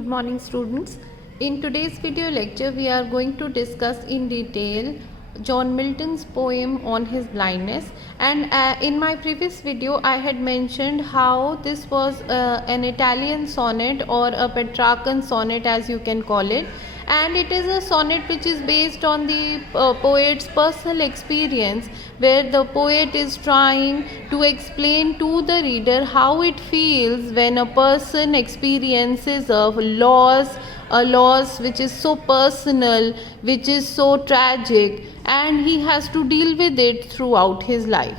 Good morning students. In today's video lecture we are going to discuss in detail John Milton's poem on his blindness, and in my previous video I had mentioned how this was an Italian sonnet or a Petrarchan sonnet as you can call it, and it is a sonnet which is based on the poet's personal experience, where the poet is trying to explain to the reader how it feels when a person experiences a loss which is so personal, which is so tragic, and he has to deal with it throughout his life.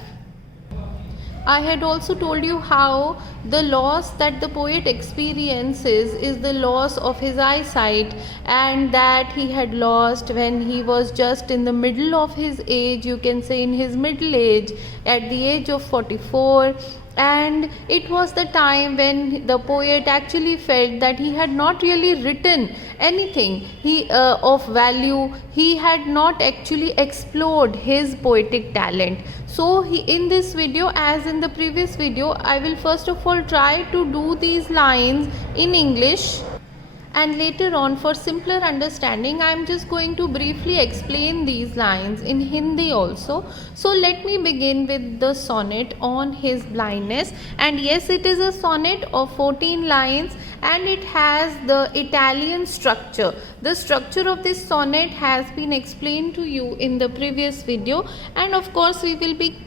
I had also told you how the loss that the poet experiences is the loss of his eyesight, and that he had lost when he was just in the middle of his age, you can say in his middle age, at the age of 44. And it was the time when the poet actually felt that he had not really written anything of value. He had not actually explored his poetic talent. So in this video, as in the previous video, I will first of all try to do these lines in English, and later on, for simpler understanding, I am just going to briefly explain these lines in Hindi also. So let me begin with the sonnet on his blindness. And yes, it is a sonnet of 14 lines, and it has the Italian structure. The structure of this sonnet has been explained to you in the previous video, and of course we will be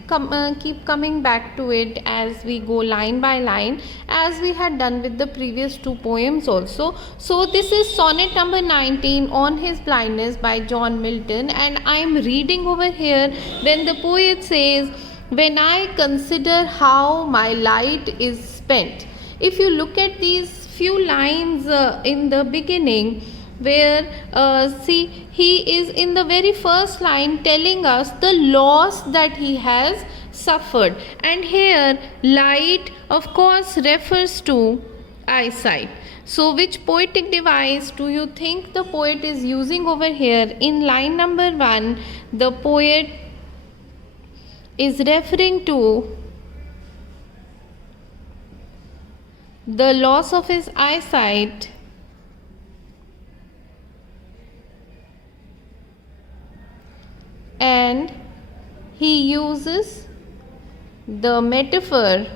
keep coming back to it as we go line by line, as we had done with the previous two poems also. So this is sonnet number 19 on his blindness by John Milton, and I am reading over here when the poet says, "When I consider how my light is spent." If you look at these few lines in the beginning, where see, he is in the very first line telling us the loss that he has suffered, and here light of course refers to eyesight. So which poetic device do you think the poet is using over here? In line number 1, the poet is referring to the loss of his eyesight, and he uses the metaphor.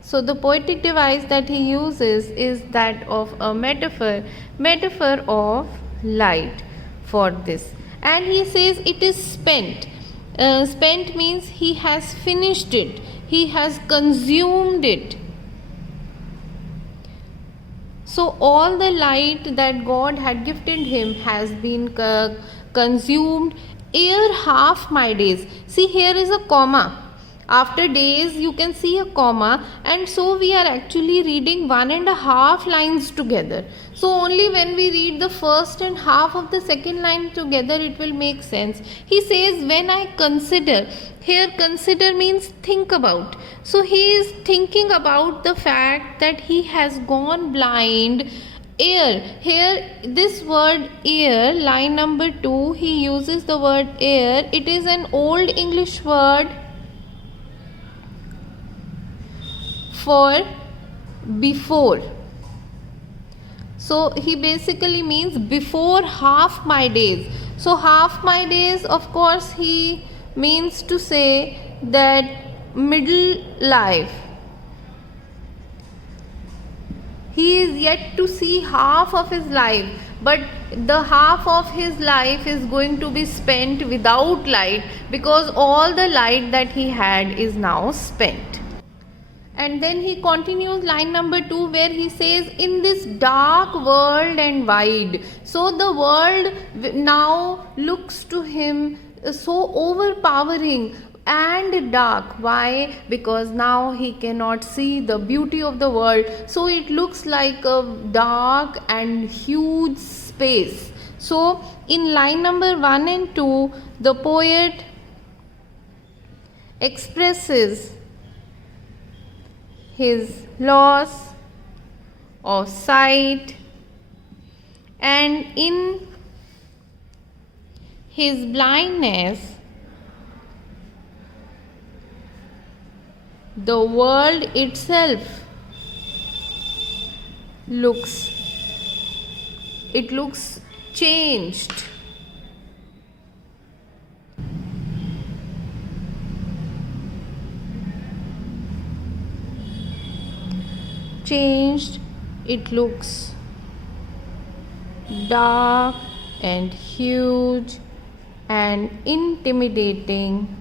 So the poetic device that he uses is that of a metaphor of light for this, and he says it is spent. Spent means he has finished it, he has consumed it. So all the light that God had gifted him has been consumed. Ere half my days. See, here is a comma. After days you can see a comma, and so we are actually reading 1.5 lines together. So only when we read the first and half of the second line together it will make sense. He says, when I consider. Here consider means think about. So he is thinking about the fact that he has gone blind. Ere, here this word ere, line number 2, he uses the word ere. It is an old English word for before. So he basically means before half my days. So half my days, of course he means to say that middle life. He is yet to see half of his life, but the half of his life is going to be spent without light, because all the light that he had is now spent. And then he continues line number 2, where he says, in this dark world and wide. So the world now looks to him so overpowering and dark. Why? Because now he cannot see the beauty of the world, so it looks like a dark and huge space. So in line number 1 and 2, the poet expresses his loss of sight, and in his blindness the world itself looks, it looks changed. Changed, it looks dark and huge and intimidating.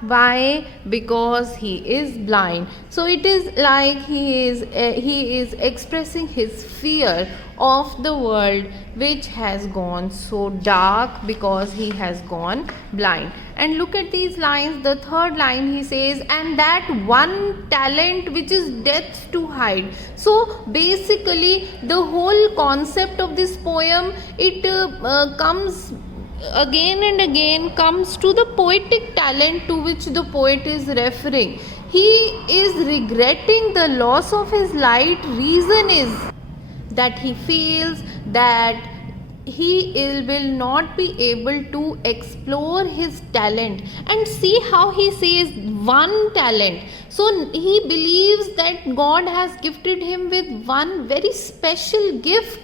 Why? Because he is blind. So it is like he is expressing his fear of the world, which has gone so dark because he has gone blind. And look at these lines. The third line, he says, and that one talent which is death to hide. So basically the whole concept of this poem, it comes again and again, comes to the poetic talent to which the poet is referring. He is regretting the loss of his light. Reason is that he feels that he will not be able to explore his talent. And see how he says one talent. So he believes that God has gifted him with one very special gift,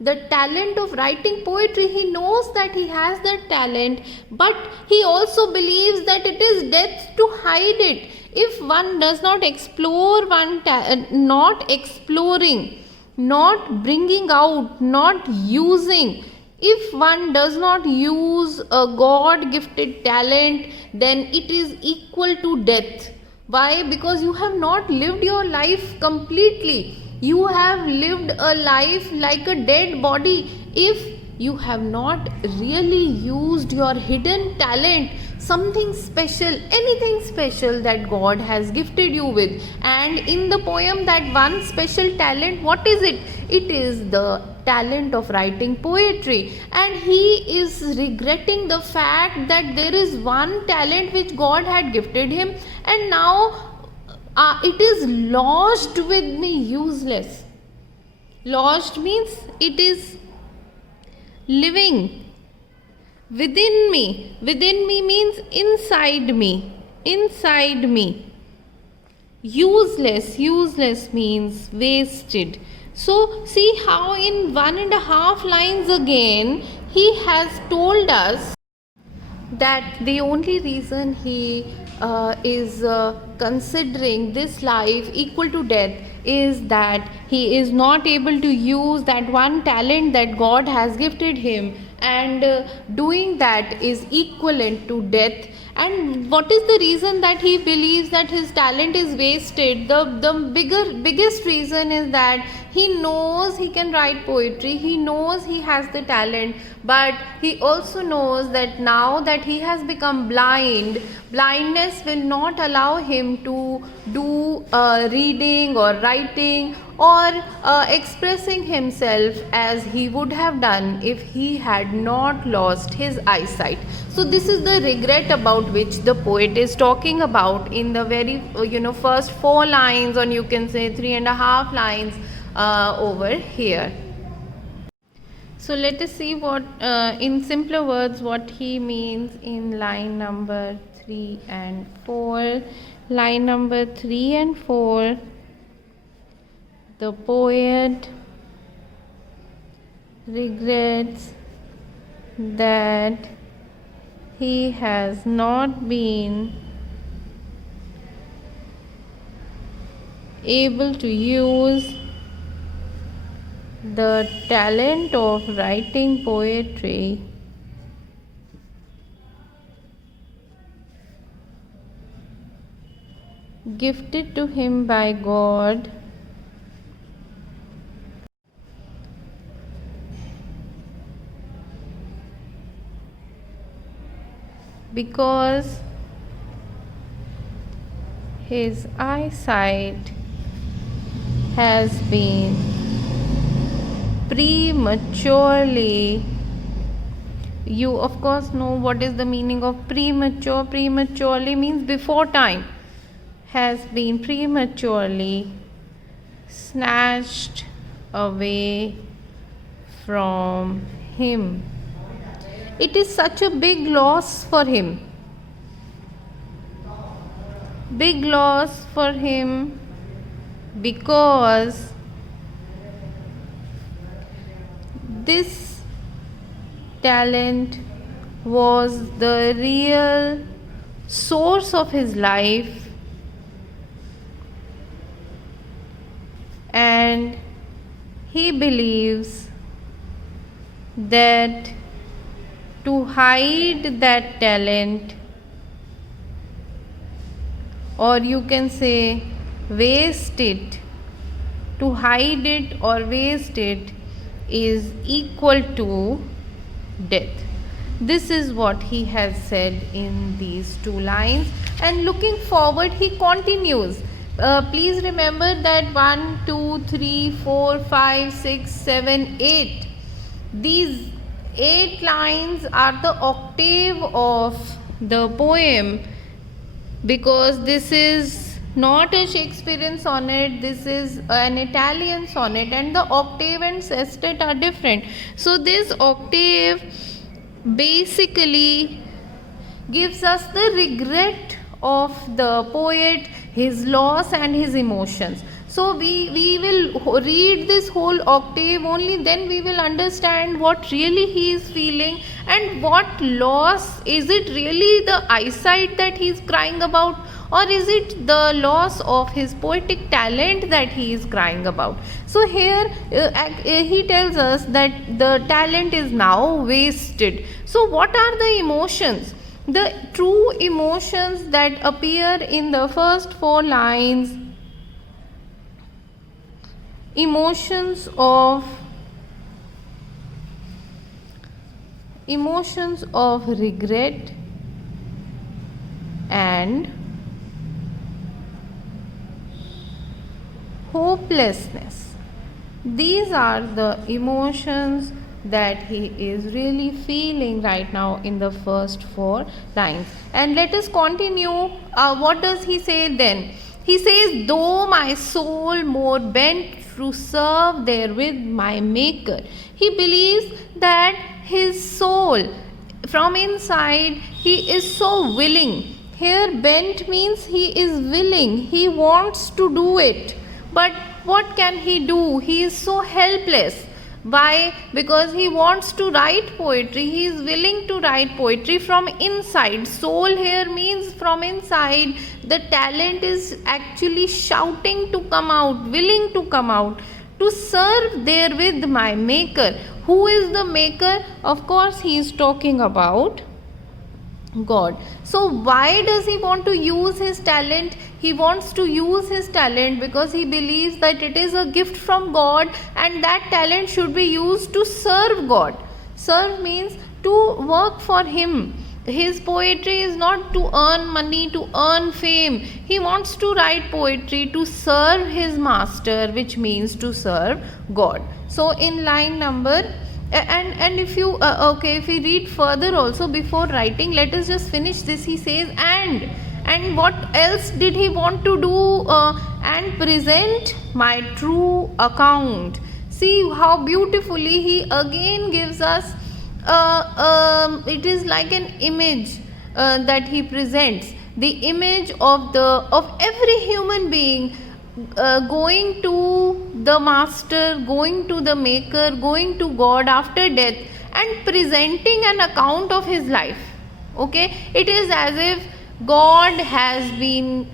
the talent of writing poetry. He knows that he has that talent, but he also believes that it is death to hide it. If one does not explore not exploring, not bringing out, not using, if one does not use a God gifted talent, then it is equal to death. Why? Because you have not lived your life completely. You have lived a life like a dead body. If you have not really used your hidden talent, something special, anything special that God has gifted you with. And in the poem, that one special talent, what is it? It is the talent of writing poetry. And he is regretting the fact that there is one talent which God had gifted him, and now it is lodged with me, useless. Lodged means it is living within me. Within me means inside me. Inside me. Useless. Useless means wasted. So see how in 1.5 lines again he has told us that the only reason he is considering this life equal to death is that he is not able to use that one talent that God has gifted him, and doing that is equivalent to death. And what is the reason that he believes that his talent is wasted? The biggest reason is that he knows he can write poetry, he knows he has the talent, but he also knows that now that he has become blind, blindness will not allow him to do reading or writing or expressing himself as he would have done if he had not lost his eyesight. So this is the regret about which the poet is talking about in the very first 4 lines, or you can say 3.5 lines over here. So let us see what in simpler words what he means in line number 3 and 4. Line number 3 and 4. The poet regrets that he has not been able to use the talent of writing poetry gifted to him by God, because his eyesight has been prematurely, you of course know what is the meaning of premature. Prematurely means before time. Has been prematurely snatched away from him. It is such a big loss for him. Big loss for him because this talent was the real source of his life, and he believes that to hide that talent, or you can say waste it, to hide it or waste it is equal to death. This is what he has said in these two lines, and looking forward he continues. Please remember that 1, 2, 3, 4, 5, 6, 7, 8. These 8 lines are the octave of the poem, because this is not a Shakespearean sonnet, this is an Italian sonnet, and the octave and sestet are different. So this octave basically gives us the regret of the poet, his loss and his emotions. So we will read this whole octave, only then we will understand what really he is feeling, and what loss. Is it really the eyesight that he is crying about, or is it the loss of his poetic talent that he is crying about? So here he tells us that the talent is now wasted. So what are the emotions? The true emotions that appear in the first 4 lines: emotions of regret and hopelessness. These are the emotions that he is really feeling right now in the first 4 lines. And let us continue. What does he say then? He says, though my soul more bent to serve therewith my Maker. He believes that his soul from inside, he is so willing. Here bent means he is willing, he wants to do it. But what can he do? He is so helpless. Why? Because he wants to write poetry. He is willing to write poetry from inside. Soul here means from inside. The talent is actually shouting to come out, willing to come out, to serve therewith my Maker. Who is the Maker? Of course, he is talking about God. So why does he want to use his talent? He wants to use his talent because he believes that it is a gift from God, and that talent should be used to serve God. Serve means to work for him. His poetry is not to earn money, to earn fame. He wants to write poetry to serve his master, which means to serve God. So in line number and if you if we read further also before writing, let us just finish this. He says, and what else did he want to do? And present my true account. See how beautifully he again gives us it is like an image that he presents, the image of every human being going to the master, going to the Maker, going to God after death, and presenting an account of his life. Okay, it is as if God has been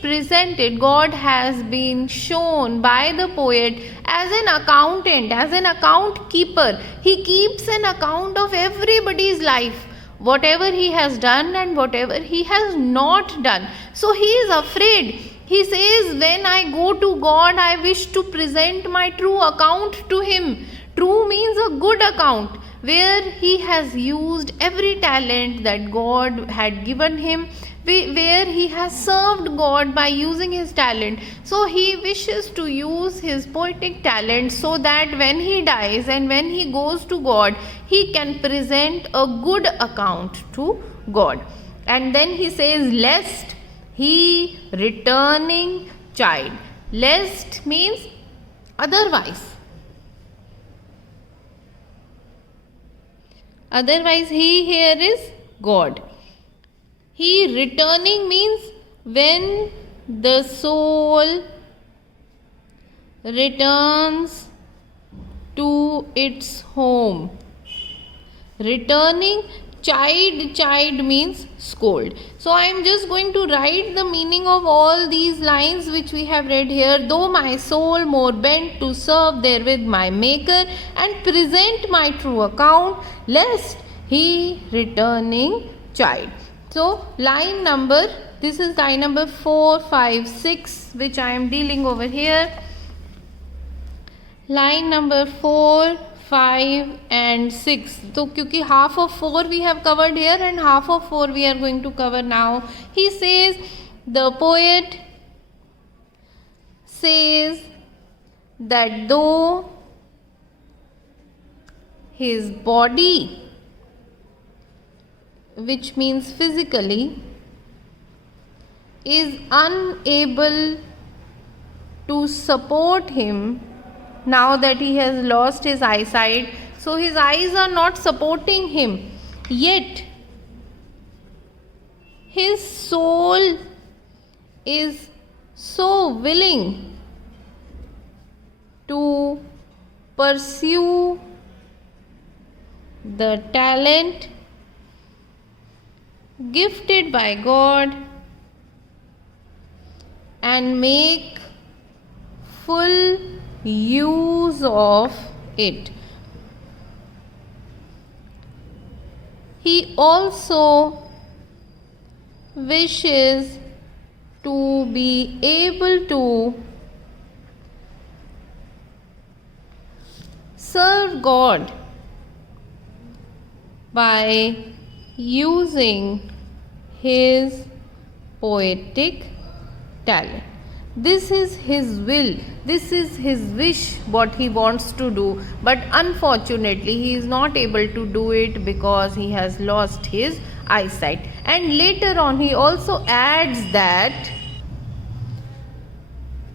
presented, God has been shown by the poet as an accountant, as an account keeper. He keeps an account of everybody's life, whatever he has done and whatever he has not done. So he is afraid. He says, when I go to God, I wish to present my true account to him. True means a good account, where he has used every talent that God had given him, where he has served God by using his talent. So he wishes to use his poetic talent so that when he dies and when he goes to God, he can present a good account to God. And then he says, lest he returning child. Lest means otherwise. Otherwise, he here is God. He returning means when the soul returns to its home. Returning, chide means scold. So I am just going to write the meaning of all these lines which we have read here. Though my soul more bent to serve therewith my maker and present my true account, lest he returning chide. So this is line number 4, 5, 6 which I am dealing over here. Line number 4, 5 and 6. So क्योंकि half of 4 we have covered here and half of 4 we are going to cover now. He says, the poet says that though his body, which means physically, is unable to support him now that he has lost his eyesight, so his eyes are not supporting him, yet his soul is so willing to pursue the talent gifted by God and make full use of it. He also wishes to be able to serve God by using his poetic talent. This is his will, this is his wish, what he wants to do, but unfortunately he is not able to do it because he has lost his eyesight. And later on he also adds that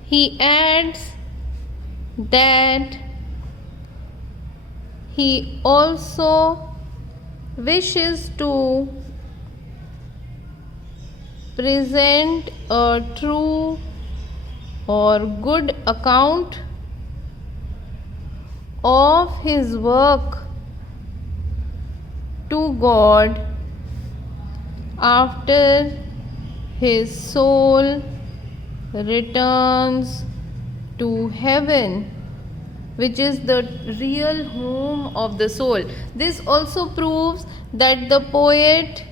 he also wishes to present a true or good account of his work to God after his soul returns to heaven, which is the real home of the soul. This also proves that the poet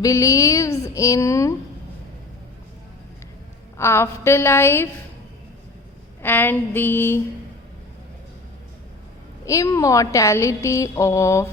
believes in afterlife and the immortality of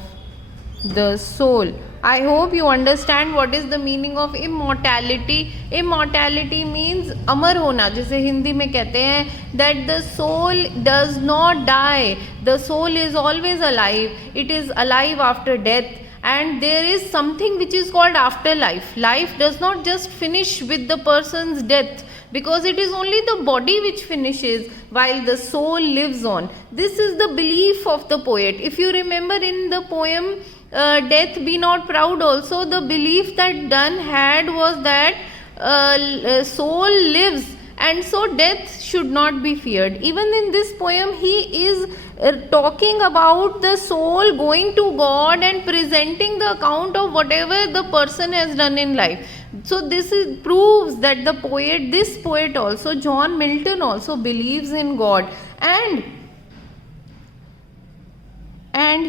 the soul. I hope you understand what is the meaning of immortality. Immortality means अमर होना, जैसे हिंदी में कहते हैं that the soul does not die. The soul is always alive. It is alive after death. And there is something which is called afterlife. Life does not just finish with the person's death, because it is only the body which finishes while the soul lives on. This is the belief of the poet. If you remember in the poem Death Be Not Proud also, the belief that Donne had was that soul lives and so death should not be feared. Even in this poem he is talking about the soul going to God and presenting the account of whatever the person has done in life. So this proves that this poet also, John Milton, also believes in God, and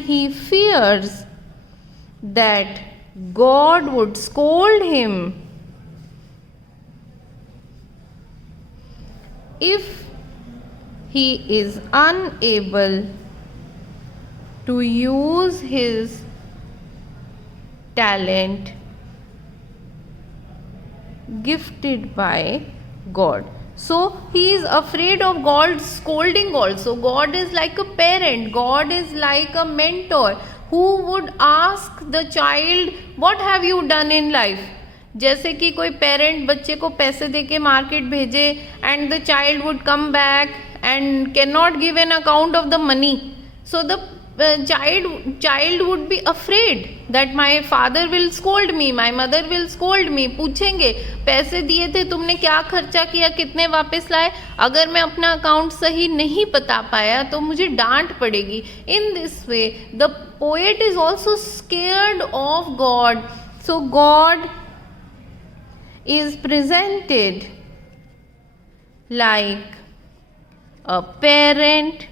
he fears that God would scold him if he is unable to use his talent gifted by God. So he is afraid of God's scolding also. God is like a parent, God is like a mentor who would ask the child, what have you done in life? जैसे कि कोई parent बच्चे को पैसे देके market भेजे and the child would come back and cannot give an account of the money. So the child would be afraid that my father will scold me, my mother will scold me. पूछेंगे पैसे दिए थे तुमने क्या खर्चा किया, कितने वापस लाए. अगर मैं अपना अकाउंट सही नहीं बता पाया तो मुझे डांट पड़ेगी. In this way the poet is also scared of God. So God is presented like a parent.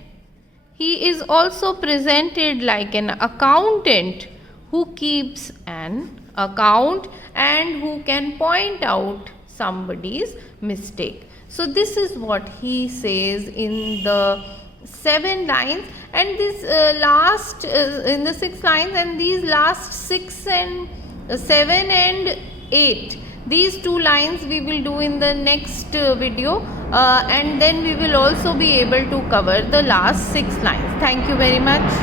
He is also presented like an accountant who keeps an account and who can point out somebody's mistake. So this is what he says in the 7 lines, and this last in the 6 lines, and these last 6 and 7 and 8, these 2 lines we will do in the next video, and then we will also be able to cover the last 6 lines. Thank you very much.